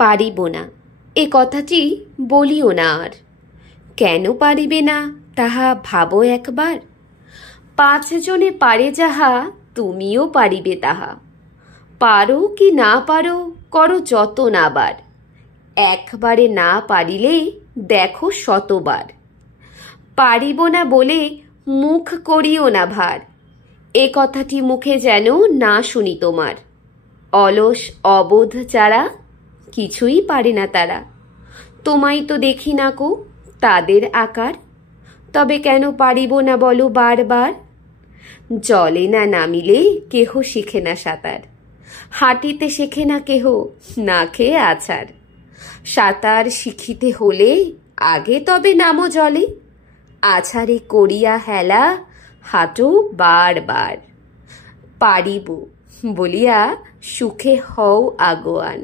পারিব না এ কথাটি বলিও না আর। কেন পারিবে না তাহা ভাবো একবার। 5 জনে পারে যাহা তুমিও পারিবে তাহা। পারো কি না পারো করো যত নাবার। একবারে না পারিলে দেখো শতবার। পারিব না বলে মুখ করিও না ভার। এ কথাটি মুখে যেন না শুনি তোমার। অলস অবোধ যারা কিছুই পারে না তারা। তোমায় তো দেখি না কো তাদের আকার। তবে কেন পারিব না বলো বারবার। জলে না নামিলে কেহ শিখে না সাঁতার। হাঁটিতে শেখে না কেহ না খেয়ে আছাড়। সাঁতার শিখিতে হলে আগে তবে নামো জলে। আছাড়ে করিয়া হেলা হাঁটো বারবার। পারিব বলিয়া সুখে হও আগোয়ান।